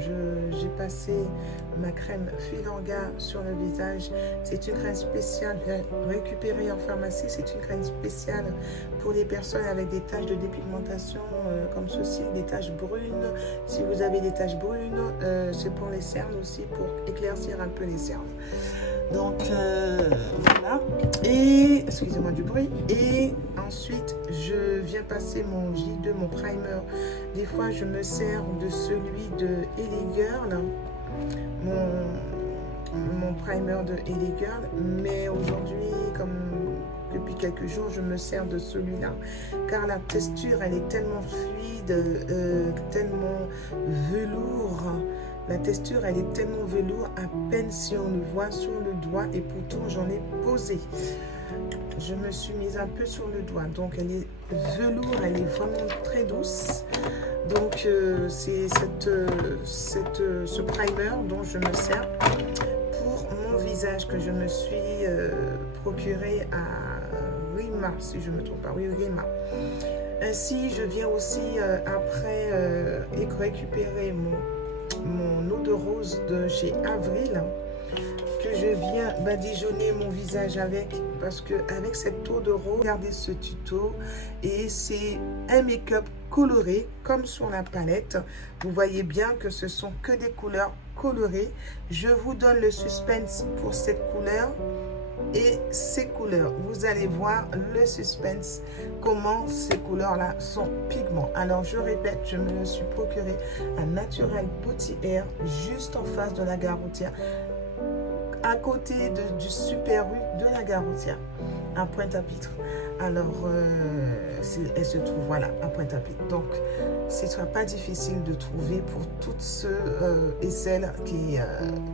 j'ai passé ma crème Filanga sur le visage. C'est une crème spéciale récupérée en pharmacie. C'est une crème spéciale pour les personnes avec des taches de dépigmentation comme ceci, des taches brunes. Si vous avez des taches brunes, c'est pour les cernes aussi, pour éclaircir un peu les cernes. Donc voilà, et excusez-moi du bruit, et ensuite je viens passer mon J2, mon primer. Des fois je me sers de celui de LA Girl, mon primer de LA Girl, mais aujourd'hui, comme depuis quelques jours, je me sers de celui-là car la texture elle est tellement fluide, tellement velours. La texture, elle est tellement velours, à peine si on le voit sur le doigt, et pourtant j'en ai posé. Je me suis mise un peu sur le doigt, donc elle est velours, elle est vraiment très douce. Donc c'est ce primer dont je me sers pour mon visage que je me suis procuré à Rima, si je ne me trompe pas, oui, Rima. Ainsi, je viens aussi après récupérer mon eau de rose de chez Avril que je viens badigeonner mon visage avec, parce que avec cette eau de rose, regardez ce tuto, et c'est un make-up coloré comme sur la palette. Vous voyez bien que ce sont que des couleurs colorées. Je vous donne le suspense pour cette couleur et ces couleurs. Vous allez voir le suspense, comment ces couleurs-là sont pigments. Alors, je répète, je me suis procuré un Natural Beauty Air juste en face de la gare routière, à côté du Super U de la gare routière, à Pointe-à-Pitre. Alors, elle se trouve, voilà, à Pointe-à-Pitre. Donc, ce ne sera pas difficile de trouver pour toutes ceux et celles qui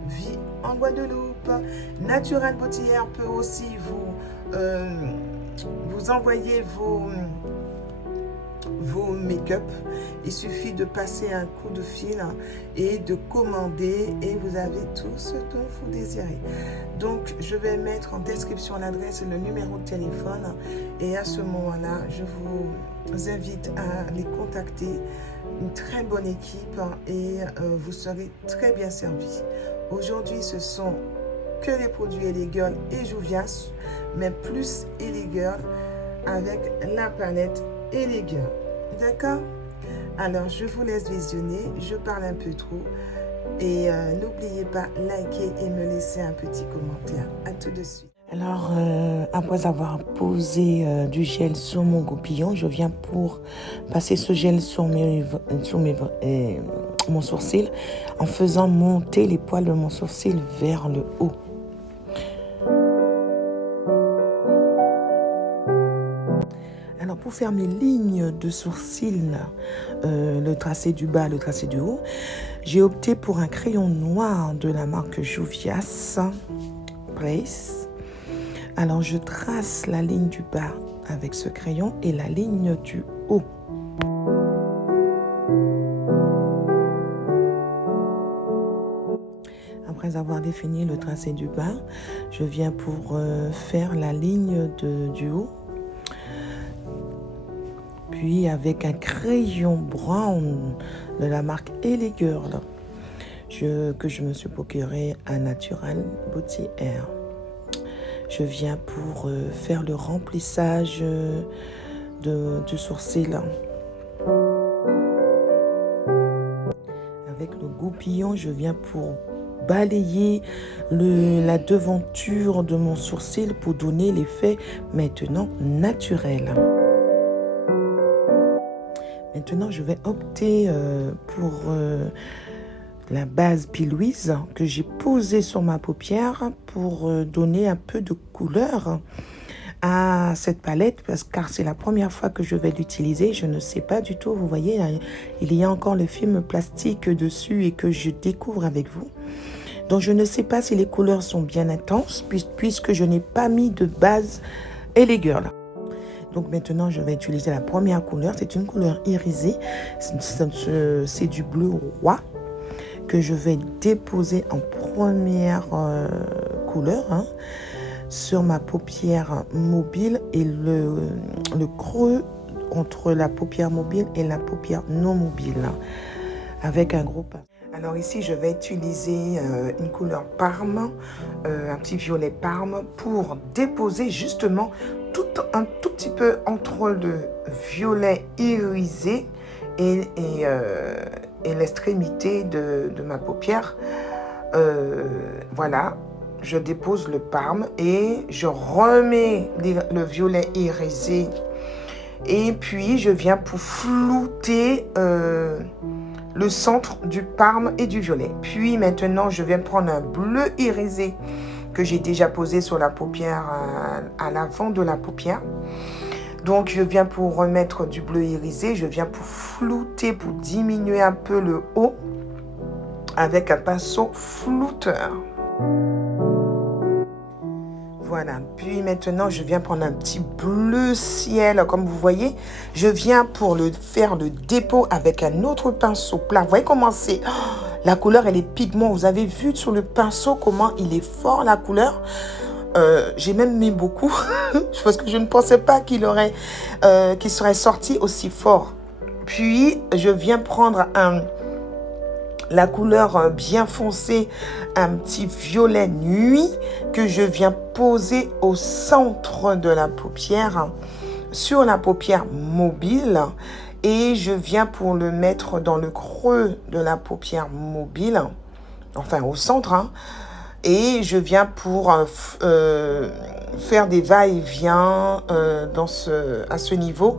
vivent en Guadeloupe. Natural Beauty Air peut aussi vous envoyer vos make-up. Il suffit de passer un coup de fil et de commander, et vous avez tout ce dont vous désirez. Donc, je vais mettre en description l'adresse et le numéro de téléphone, et à ce moment-là, je vous invite à les contacter. Une très bonne équipe, et vous serez très bien servis. Aujourd'hui, ce sont que les produits LA Girl et Juvias, mais plus LA Girl avec la palette LA Girl. D'accord? Alors, je vous laisse visionner. Je parle un peu trop. Et n'oubliez pas, liker et me laisser un petit commentaire. À tout de suite. Alors, après avoir posé du gel sur mon goupillon, je viens pour passer ce gel sur mon sourcil en faisant monter les poils de mon sourcil vers le haut. Alors, pour faire mes lignes de sourcils, le tracé du bas, le tracé du haut, j'ai opté pour un crayon noir de la marque Juvias Place. Alors, je trace la ligne du bas avec ce crayon et la ligne du haut. Après avoir défini le tracé du bas, je viens pour faire la ligne du haut. Puis avec un crayon brown de la marque LA Girl que je me suis procuré à Natural Beauty Air. Je viens pour faire le remplissage du sourcil. Avec le goupillon, je viens pour balayer la devanture de mon sourcil pour donner l'effet maintenant naturel. Maintenant, je vais opter pour la base P. Louise que j'ai posée sur ma paupière pour donner un peu de couleur à cette palette, car c'est la première fois que je vais l'utiliser. Je ne sais pas du tout, vous voyez, il y a encore le film plastique dessus et que je découvre avec vous. Donc, je ne sais pas si les couleurs sont bien intenses puisque je n'ai pas mis de base LA Girl. Donc maintenant, je vais utiliser la première couleur. C'est une couleur irisée. C'est du bleu roi que je vais déposer en première couleur sur ma paupière mobile et le creux entre la paupière mobile et la paupière non mobile avec un gros pinceau. Alors ici, je vais utiliser une couleur Parme, un petit violet Parme pour déposer justement un tout petit peu entre le violet irisé et l'extrémité de ma paupière. Voilà, je dépose le Parme et je remets le violet irisé. Et puis, je viens pour flouter le centre du Parme et du violet. Puis maintenant, je viens prendre un bleu irisé que j'ai déjà posé sur la paupière, à l'avant de la paupière. Donc, je viens pour remettre du bleu irisé. Je viens pour flouter, pour diminuer un peu le haut avec un pinceau flouteur. Voilà, puis maintenant, je viens prendre un petit bleu ciel, comme vous voyez. Je viens pour faire le dépôt avec un autre pinceau plat. Vous voyez comment c'est? Oh, la couleur, elle est pigment. Vous avez vu sur le pinceau comment il est fort, la couleur. J'ai même mis beaucoup, parce que je ne pensais pas qu'il serait sorti aussi fort. Puis, je viens prendre la couleur bien foncée, un petit violet nuit que je viens poser au centre de la paupière, sur la paupière mobile, et je viens pour le mettre dans le creux de la paupière mobile, enfin au centre, hein, et je viens pour faire des va-et-vient à ce niveau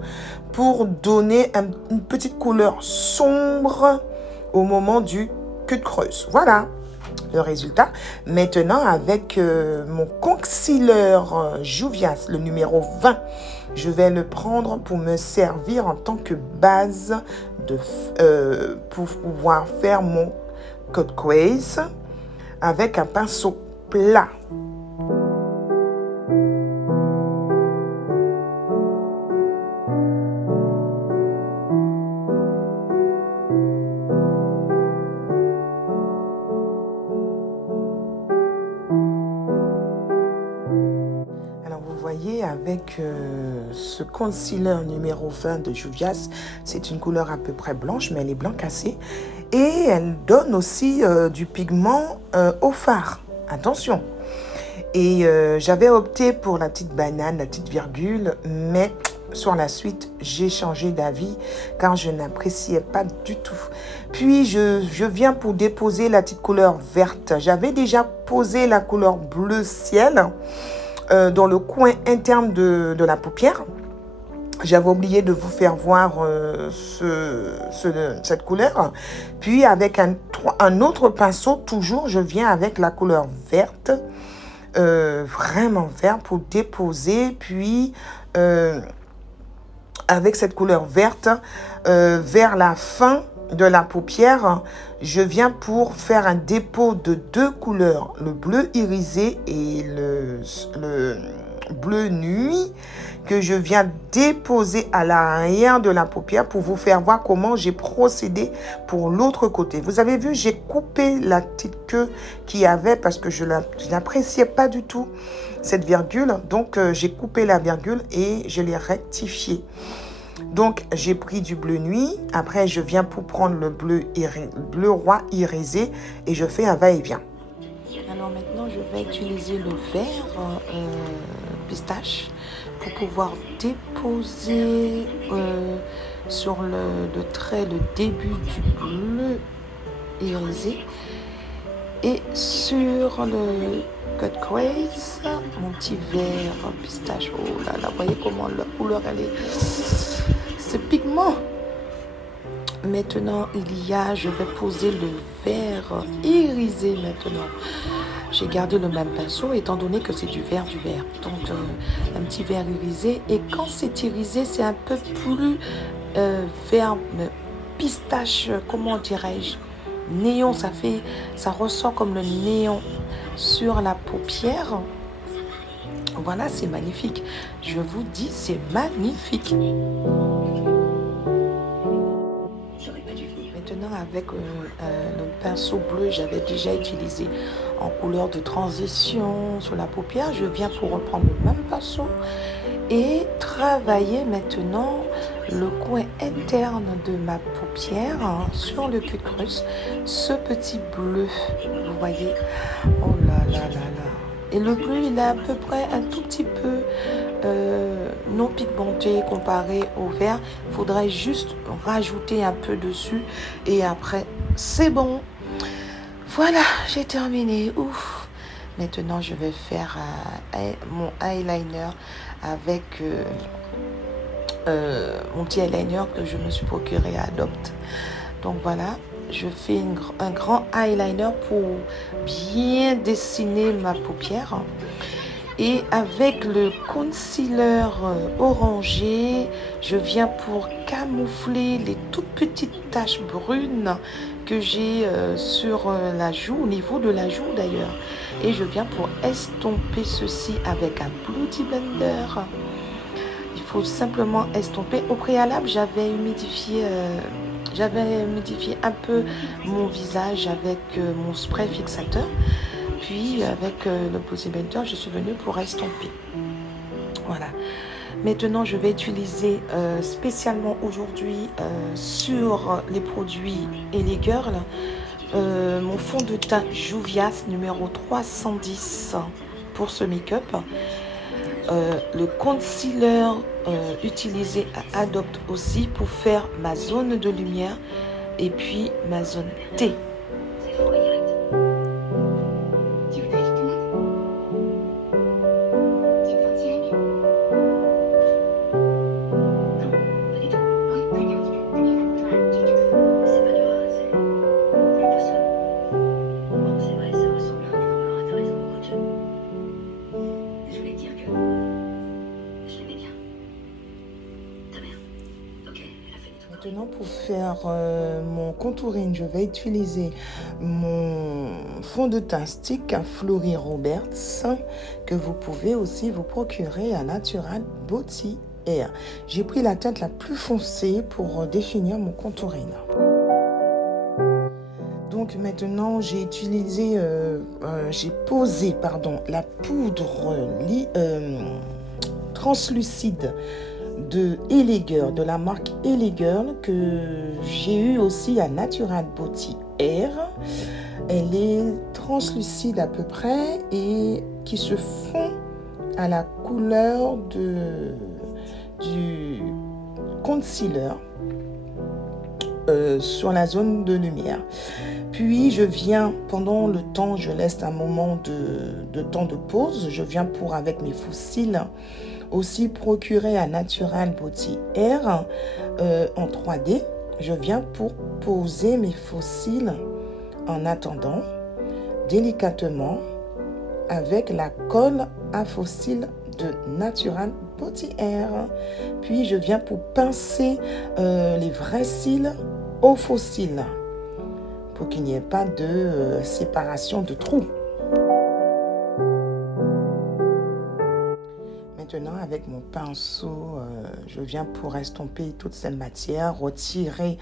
pour donner une petite couleur sombre au moment du queue de creuse. Voilà le résultat. Maintenant, avec mon concealer Juvia's, le numéro 20, je vais le prendre pour me servir en tant que base pour pouvoir faire mon queue de creuse avec un pinceau plat. Avec ce concealer numéro 20 de Juvia's, c'est une couleur à peu près blanche, mais elle est blanc cassé. Et elle donne aussi du pigment au fard. Attention. Et j'avais opté pour la petite banane, la petite virgule, mais sur la suite, j'ai changé d'avis car je n'appréciais pas du tout. Puis, je viens pour déposer la petite couleur verte. J'avais déjà posé la couleur bleu ciel dans le coin interne de la paupière. J'avais oublié de vous faire voir cette couleur. Puis avec un autre pinceau, toujours, je viens avec la couleur verte, vraiment verte, pour déposer. Puis avec cette couleur verte, vers la fin de la paupière, je viens pour faire un dépôt de deux couleurs, le bleu irisé et le bleu nuit, que je viens déposer à l'arrière de la paupière pour vous faire voir comment j'ai procédé pour l'autre côté. Vous avez vu, j'ai coupé la petite queue qu'il y avait parce que je n'appréciais pas du tout cette virgule. Donc, j'ai coupé la virgule et je l'ai rectifiée. Donc, j'ai pris du bleu nuit. Après, je viens pour prendre le bleu roi irisé et je fais un va-et-vient. Alors maintenant, je vais utiliser le vert pistache pour pouvoir déposer sur le trait le début du bleu irisé et sur le cut crease, mon petit vert pistache. Oh là là, voyez comment la couleur elle est, ce pigment. Maintenant, je vais poser le vert irisé maintenant. J'ai gardé le même pinceau étant donné que c'est du vert. Donc, un petit vert irisé. Et quand c'est irisé, c'est un peu plus vert pistache, comment dirais-je, néon. Ça ressort comme le néon sur la paupière. Voilà, c'est magnifique. Je vous dis, c'est magnifique. Maintenant, avec le pinceau bleu, j'avais déjà utilisé en couleur de transition sur la paupière. Je viens pour reprendre le même pinceau et travailler maintenant le coin interne de ma paupière, hein, sur le cutrus, ce petit bleu, vous voyez. Oh là là là là. Et le bleu, il est à peu près un tout petit peu non pigmenté comparé au vert. Il faudrait juste rajouter un peu dessus et après, c'est bon. Voilà, j'ai terminé. Ouf. Maintenant, je vais faire mon eyeliner avec mon petit eyeliner que je me suis procuré à Adopt. Donc voilà, je fais un grand eyeliner pour bien dessiner ma paupière. Et avec le concealer orangé, je viens pour camoufler les toutes petites taches brunes que j'ai sur la joue, au niveau de la joue d'ailleurs. Et je viens pour estomper ceci avec un Beauty Blender. Il faut simplement estomper. Au préalable, j'avais humidifié un peu mon visage avec mon spray fixateur. Puis avec le Beauty Blender, je suis venue pour estomper. Voilà. Maintenant, je vais utiliser spécialement aujourd'hui sur les produits et les girls mon fond de teint Juvia's numéro 310 pour ce make-up. Le concealer utilisé à Adopt aussi pour faire ma zone de lumière et puis ma zone T. Maintenant, pour faire mon contouring, je vais utiliser mon fond de teint stick Fleury Roberts que vous pouvez aussi vous procurer à Natural Beauty Air. J'ai pris la teinte la plus foncée pour définir mon contouring. Donc maintenant, j'ai posé la poudre translucide de LA Girl, de la marque LA Girl, que j'ai eu aussi à Natural Beauty Air. Elle est translucide à peu près et qui se fond à la couleur du concealer sur la zone de lumière. Puis je viens, pendant le temps, je laisse un moment de temps de pause. Je viens pour, avec mes faux cils, aussi procurer à Natural Beauty Air en 3D. Je viens pour poser mes faux cils en attendant, délicatement, avec la colle à faux cils de Natural Beauty Air. Puis je viens pour pincer les vrais cils aux faux cils, pour qu'il n'y ait pas de séparation de trous. Maintenant, avec mon pinceau, je viens pour estomper toute cette matière, retirer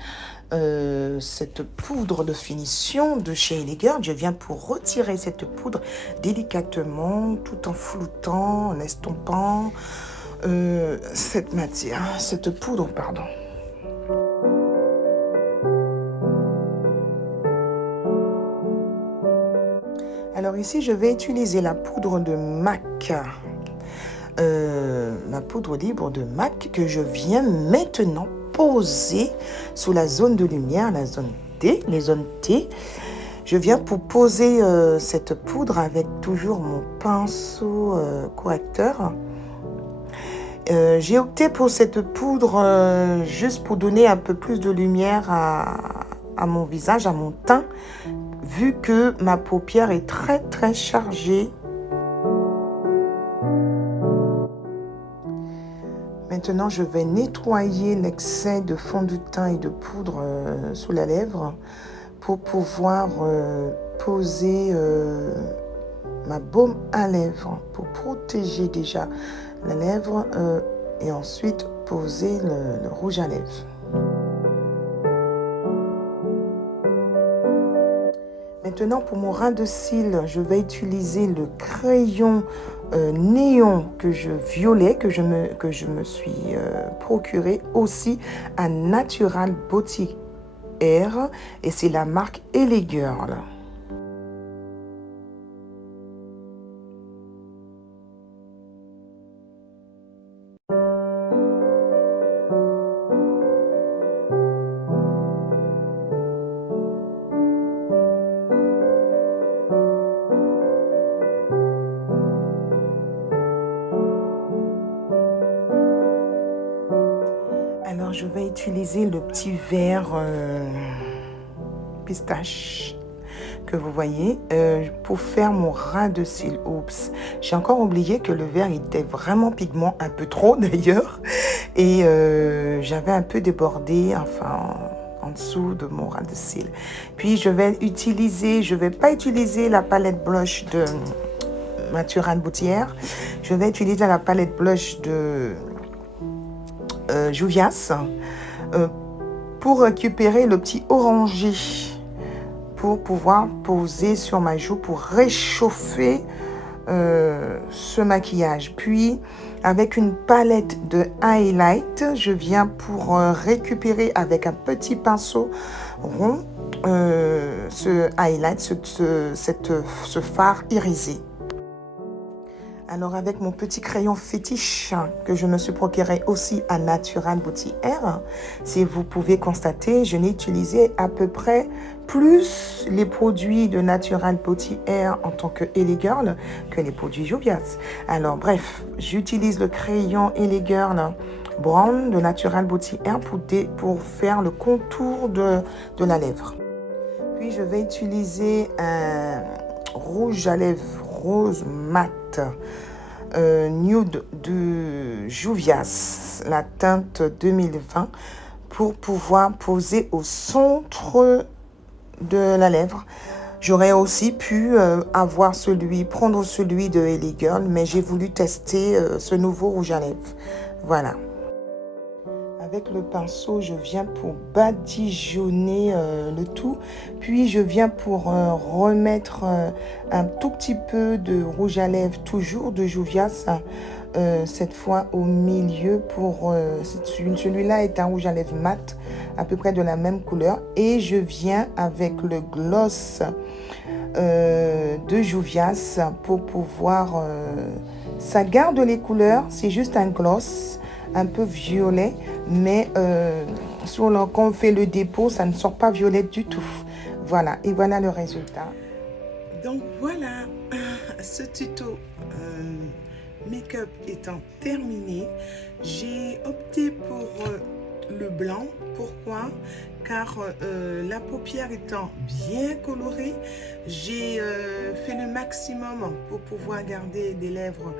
cette poudre de finition de chez LA Girl. Je viens pour retirer cette poudre délicatement, tout en floutant, en estompant cette poudre, pardon. Alors ici, je vais utiliser la poudre de MAC. Ma poudre libre de MAC que je viens maintenant poser sous la zone de lumière, la zone T, les zones T. Je viens pour poser cette poudre avec toujours mon pinceau correcteur. J'ai opté pour cette poudre juste pour donner un peu plus de lumière à mon visage, à mon teint, vu que ma paupière est très très chargée. Maintenant, je vais nettoyer l'excès de fond de teint et de poudre sous la lèvre pour pouvoir poser ma baume à lèvres, pour protéger déjà la lèvre et ensuite poser le rouge à lèvres. Maintenant, pour mon ras de cils, je vais utiliser le crayon néon violet que je me suis procuré aussi à Natural Beauty Air et c'est la marque LA Girl. Alors, je vais utiliser le petit verre pistache que vous voyez pour faire mon ras de cils. Oups, j'ai encore oublié que le verre était vraiment pigment, un peu trop d'ailleurs. Et j'avais un peu débordé, enfin, en dessous de mon ras de cils. Puis, je vais pas utiliser la palette blush de Natural Beauty Air. Je vais utiliser la palette blush de Juvia's pour récupérer le petit orangé pour pouvoir poser sur ma joue pour réchauffer ce maquillage. Puis avec une palette de highlight, je viens pour récupérer avec un petit pinceau rond ce highlight, ce fard irisé. Alors avec mon petit crayon fétiche que je me suis procuré aussi à Natural Beauty Air, si vous pouvez constater, je n'ai utilisé à peu près plus les produits de Natural Beauty Air en tant que LA Girl que les produits Juvia's. Alors bref, j'utilise le crayon LA Girl Brown de Natural Beauty Air pour faire le contour de la lèvre. Puis je vais utiliser un rouge à lèvres rose mat nude de Juvia's, la teinte 2020, pour pouvoir poser au centre de la lèvre. J'aurais aussi pu prendre celui de LA Girl, mais j'ai voulu tester ce nouveau rouge à lèvres. Voilà. Avec le pinceau, je viens pour badigeonner le tout. Puis, je viens pour remettre un tout petit peu de rouge à lèvres, toujours de Juvia's, cette fois au milieu. Celui-là est un rouge à lèvres mat, à peu près de la même couleur. Et je viens avec le gloss de Juvia's pour pouvoir... ça garde les couleurs, c'est juste un gloss un peu violet, mais quand on fait le dépôt, ça ne sort pas violet du tout. Voilà, et voilà le résultat. Donc voilà, ce tuto make-up étant terminé, j'ai opté pour le blanc. Pourquoi? Car la paupière étant bien colorée, j'ai fait le maximum pour pouvoir garder des lèvres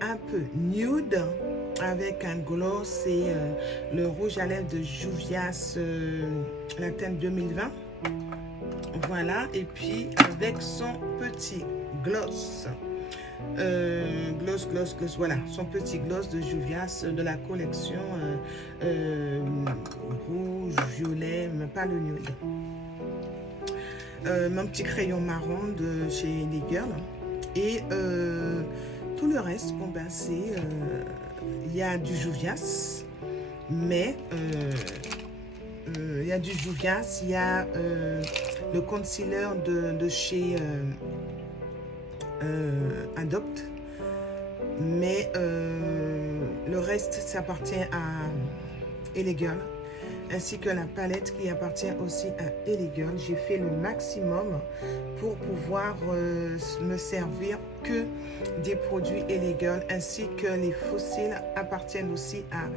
un peu nude avec un gloss et le rouge à lèvres de Juvia's, la teinte 2020. Voilà, et puis avec son petit gloss. Voilà, son petit gloss de Juvia's de la collection rouge, violet, mais pas le nude. Mon petit crayon marron de chez LA Girl. Et tout le reste, bon ben c'est... il y a du Juvia's, mais il y a du Juvia's, il y a le concealer de chez Adopt, mais le reste ça appartient à LA Girl, ainsi que la palette qui appartient aussi à LA Girl. J'ai fait le maximum pour pouvoir me servir que des produits LA Girl, ainsi que les fossiles appartiennent aussi à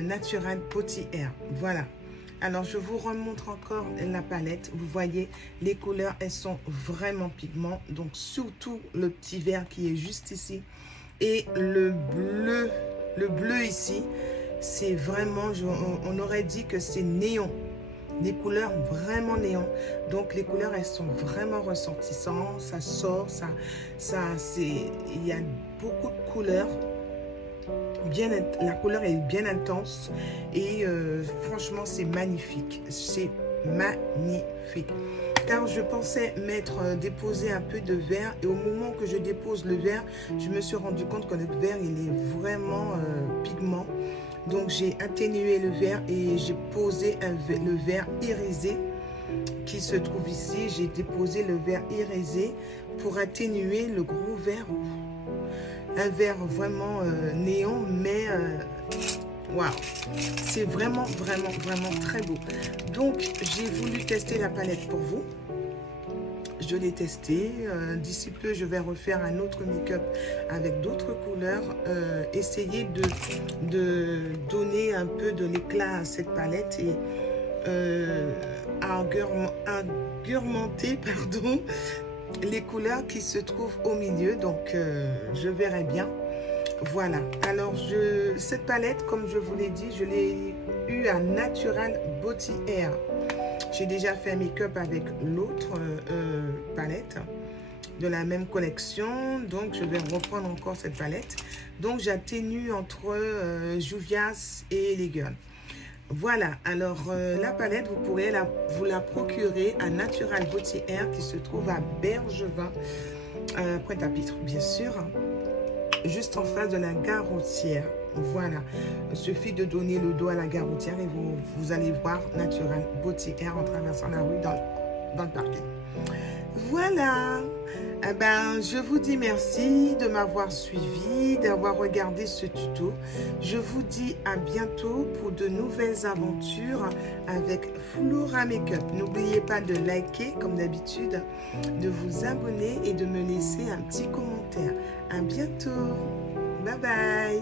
Natural Beauty Air. Voilà. Alors, je vous remontre encore la palette. Vous voyez, les couleurs, elles sont vraiment pigments. Donc, surtout le petit vert qui est juste ici. Et le bleu ici, c'est vraiment, on aurait dit que c'est néon. Des couleurs vraiment néon. Donc, les couleurs, elles sont vraiment ressortissantes. Ça sort, il y a beaucoup de couleurs. La couleur est bien intense et franchement c'est magnifique, c'est magnifique. Car je pensais déposer un peu de verre et au moment que je dépose le verre, je me suis rendu compte que le verre il est vraiment pigment. Donc j'ai atténué le verre et j'ai posé le verre irisé qui se trouve ici. J'ai déposé le verre irisé pour atténuer le gros verre. Un verre vraiment néon, mais waouh, c'est vraiment très beau. Donc j'ai voulu tester la palette pour vous. Je l'ai testé. D'ici peu, je vais refaire un autre make-up avec d'autres couleurs. Essayer de donner un peu de l'éclat à cette palette et argumenter pardon, les couleurs qui se trouvent au milieu. Donc, je verrai bien. Voilà. Alors, cette palette, comme je vous l'ai dit, je l'ai eu à Natural Beauty Air. J'ai déjà fait un make-up avec l'autre palette de la même collection. Donc, je vais reprendre encore cette palette. Donc, j'atténue entre Juvia's et Elegant. Voilà. Alors, la palette, vous pourrez vous la procurer à Natural Beauty Air qui se trouve à Bergevin, Pointe-à-Pitre, bien sûr, juste en face de la gare routière. Voilà, il suffit de donner le dos à la gare routière et vous allez voir Natural Beauty Air en traversant la rue dans le parking. Voilà, eh ben, je vous dis merci de m'avoir suivi, d'avoir regardé ce tuto. Je vous dis à bientôt pour de nouvelles aventures avec Flora Makeup. N'oubliez pas de liker comme d'habitude, de vous abonner et de me laisser un petit commentaire. À bientôt, bye bye.